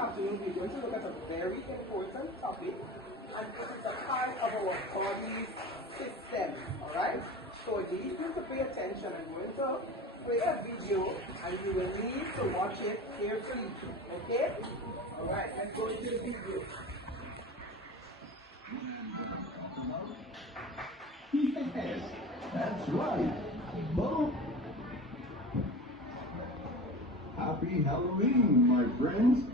afternoon we're going to look at a very important topic, and it is a part of our body system, alright? So you need to pay attention. I'm going to play a video and you will need to watch it carefully, okay? Alright, let's go into the video. Yes, that's right. Boom. Happy Halloween, my friends.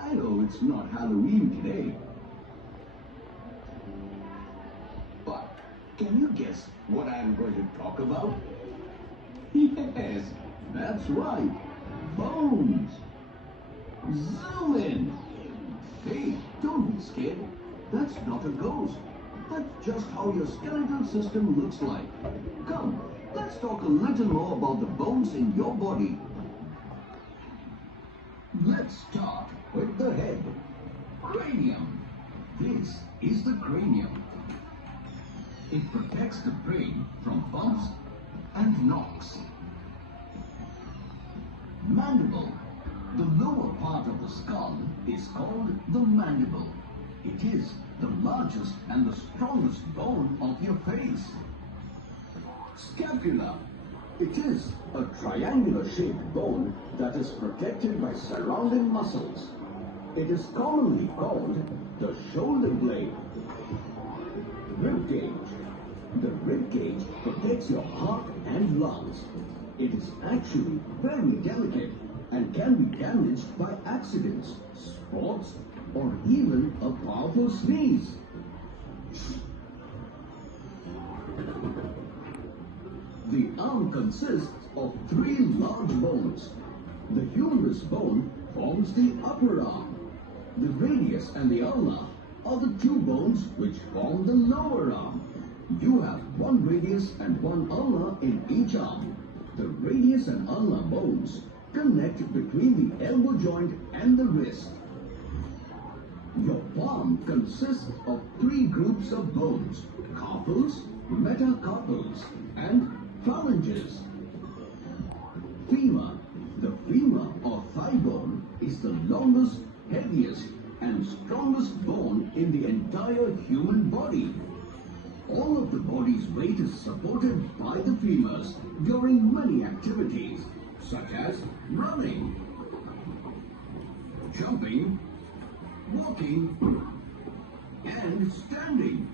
I know it's not Halloween today. But can you guess what I'm going to talk about? Yes, that's right. Bones. Zoom in. Hey, don't be scared. That's not a ghost. That's just how your skeletal system looks like. Come, let's talk a little more about the bones in your body. Let's start with the head. Cranium. This is the cranium. It protects the brain from bumps and knocks. Mandible. The lower part of the skull is called the mandible. It is the largest and the strongest bone of your face. Scapula. It is a triangular-shaped bone that is protected by surrounding muscles. It is commonly called the shoulder blade. Rib cage. The rib cage protects your heart and lungs. It is actually very delicate and can be damaged by accidents, sports, or even a powerful sneeze. The arm consists of 3 large bones. The humerus bone forms the upper arm. The radius and the ulna are the 2 bones which form the lower arm. You have 1 radius and 1 ulna in each arm. The radius and ulnar bones connect between the elbow joint and the wrist. Your palm consists of 3 groups of bones: carpals, metacarpals, and phalanges. Femur. The femur or thigh bone is the longest, heaviest, and strongest bone in the entire human body. All of the body's weight is supported by the femurs during many activities, such as running, jumping, walking, and standing.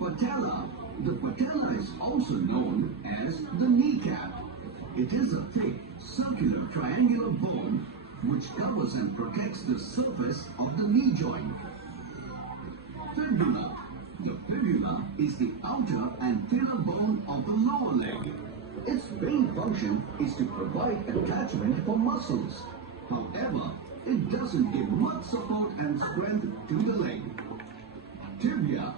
Patella. The patella is also known as the kneecap. It is a thick, circular, triangular bone which covers and protects the surface of the knee joint. Fibula. The fibula is the outer and thinner bone of the lower leg. Its main function is to provide attachment for muscles. However, it doesn't give much support and strength to the leg. Tibia.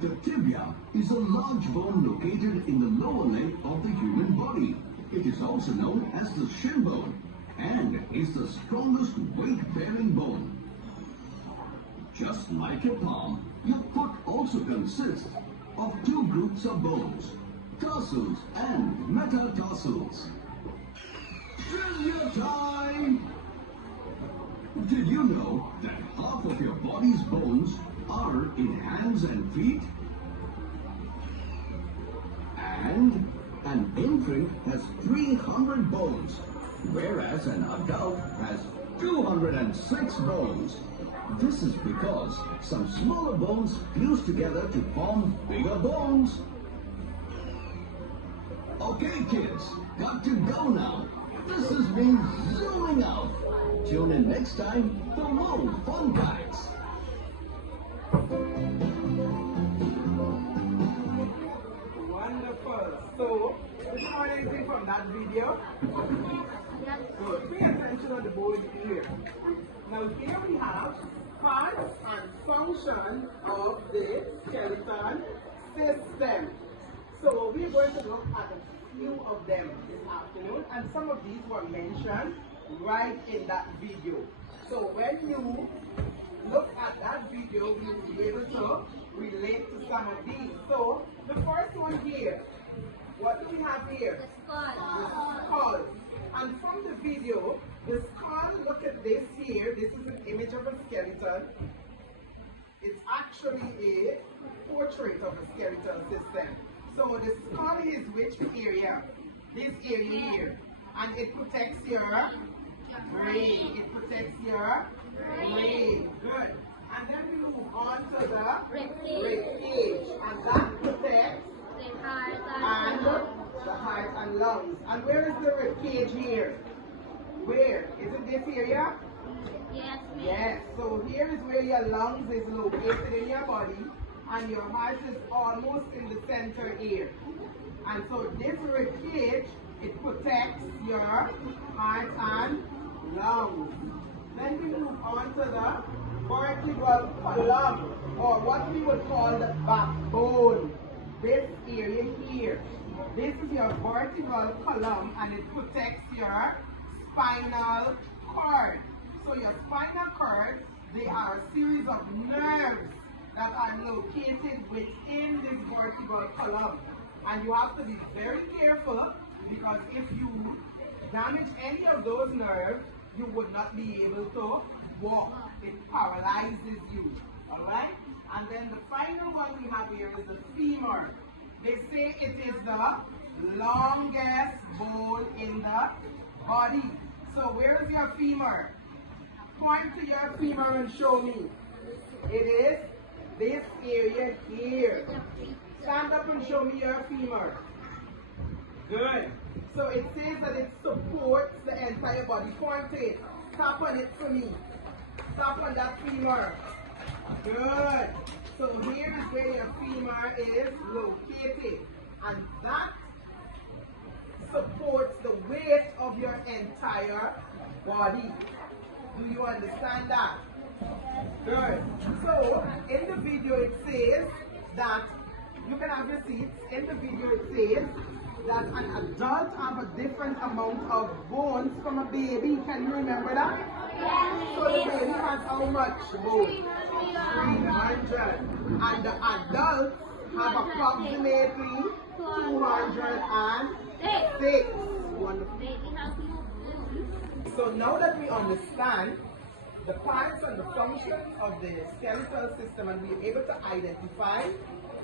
The tibia is a large bone located in the lower leg of the human body. It is also known as the shin bone and is the strongest weight-bearing bone. Just like your palm, your foot also consists of 2 groups of bones: tarsals and metatarsals. Trivia time! Did you know that half of your body's bones are in hands and feet? And an infant has 300 bones, whereas an adult has 206 bones. This is because some smaller bones fuse together to form bigger bones. Okay, kids, got to go now. This has been Zooming Out. Tune in next time for more fun facts. Wonderful. So, did you learn anything from that video? Good. Pay attention on the board here. Now here we have parts and function of the skeleton system. So we're going to look at a few of them this afternoon, and some of these were mentioned right in that video. So when you look at that video, you will be able to relate to some of these. So the first one here, what do we have here? The skull. The skull. And from the video, function, it's actually a portrait of a skeletal system. So the skull is which area? This area here. And it protects your brain. It protects your brain. Good. And then we move on to the rib cage. And that protects the heart and lungs. And where is the rib cage here? Where? Is it this area? Yes. Yes. So here is where your lungs is located in your body, and your heart is almost in the center here. And so this rib cage, it protects your heart and lungs. Then we move on to the vertebral column, or what we would call the backbone. This area here. This is your vertebral column, and it protects your spinal cord. So your spinal cord, they are a series of nerves that are located within this vertebral column. And you have to be very careful, because if you damage any of those nerves, you would not be able to walk. It paralyzes you. Alright? And then the final one we have here is the femur. They say it is the longest bone in the body. So where is your femur? Point to your femur and show me. It is this area here. Stand up and show me your femur. Good. So it says that it supports the entire body. Point to it. Tap on it for me. Tap on that femur. Good. So here is where your femur is located. And that supports the weight of your entire body. Do you understand that? Good. So, in the video it says that, you can have your seats, in the video it says that an adult have a different amount of bones from a baby. Can you remember that? Yes. So the baby has how much bone? 300. And the adults have approximately 206. Wonderful. So now that we understand the parts and the functions of the skeletal system, and we are able to identify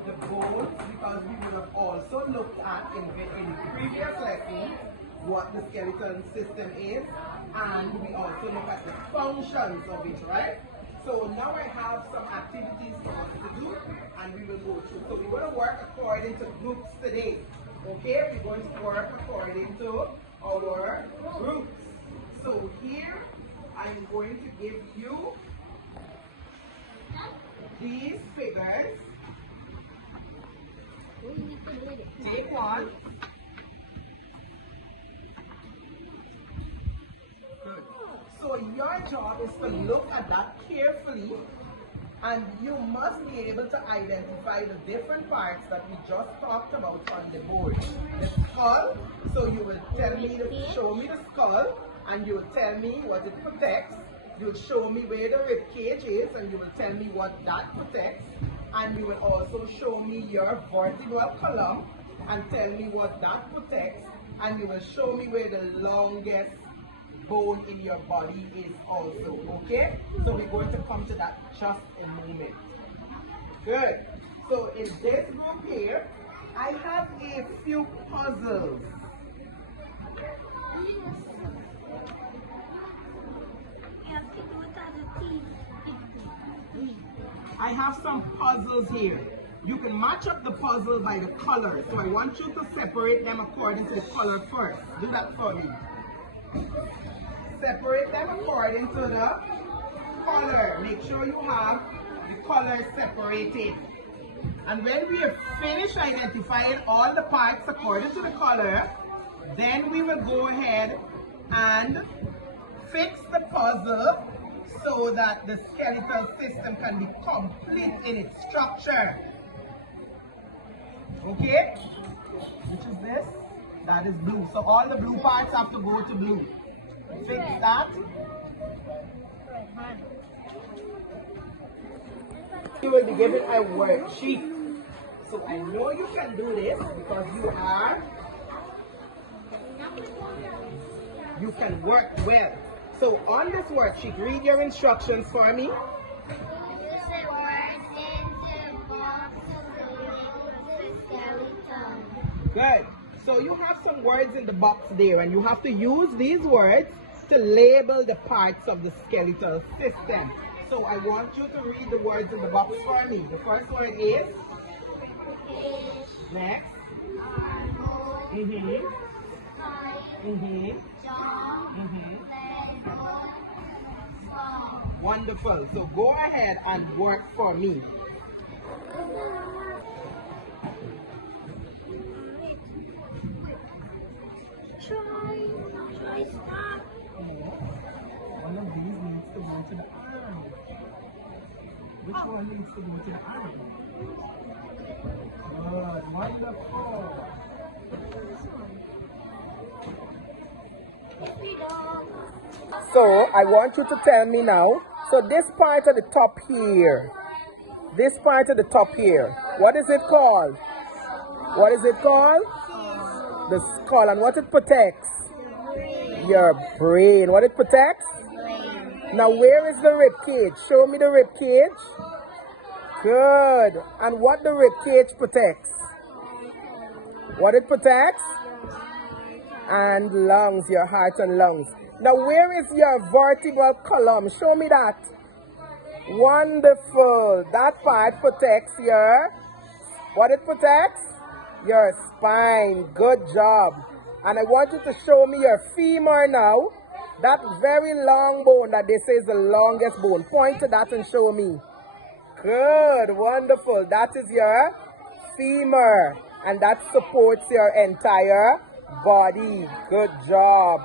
the bones, because we would have also looked at in previous lessons what the skeletal system is, and we also look at the functions of it, right? So now I have some activities for us to do, and we will go through. So we're going to work according to groups today. Okay, we're going to work according to our groups. So here, I'm going to give you these figures. Take one. Good. So your job is to look at that carefully, and you must be able to identify the different parts that we just talked about on the board. The skull, so you will show me the skull, and you will tell me what it protects. You'll show me where the rib cage is, and you will tell me what that protects. And you will also show me your vertebral column and tell me what that protects. And you will show me where the longest bone in your body is also. Okay? So we're going to come to that just a moment. Good. So in this group here, I have a few puzzles. I have some puzzles here. You can match up the puzzle by the color. So I want you to separate them according to the color first. Do that for me. Separate them according to the color. Make sure you have the colors separated. And when we have finished identifying all the parts according to the color, then we will go ahead and fix the puzzle so that the skeletal system can be complete in its structure. Okay? Which is this? That is blue. So all the blue parts have to go to blue. Fix that. You will be given a worksheet. So I know you can do this because you can work well. So on this worksheet, read your instructions for me Use the words in the box to label the skeleton. Good. So you have some words in the box there, and you have to use these words to label the parts of the skeletal system. So I want you to read the words in the box for me. The first word is? Fish, Next. armor, Mm-hmm. spine, Mm-hmm. jaw, Mm-hmm. leg, skull. Wonderful. So go ahead and work for me. Try stop. One of these needs to go to the arm. Which one needs to go to the arm? Good. Wonderful. So I want you to tell me now. So this part at the top here. This part at the top here. What is it called? What is it called? The skull. And what it protects? Your brain. What it protects? Now where is the rib cage? Show me the rib cage. Good. And what the rib cage protects? What it protects? And lungs, your heart and lungs. Now where is your vertebral column? Show me that. Wonderful. That part protects your, what it protects? Your spine. Good job. And I want you to show me your femur now. That very long bone that they say is the longest bone. Point to that and show me. Good. Wonderful. That is your femur. And that supports your entire body. Good job.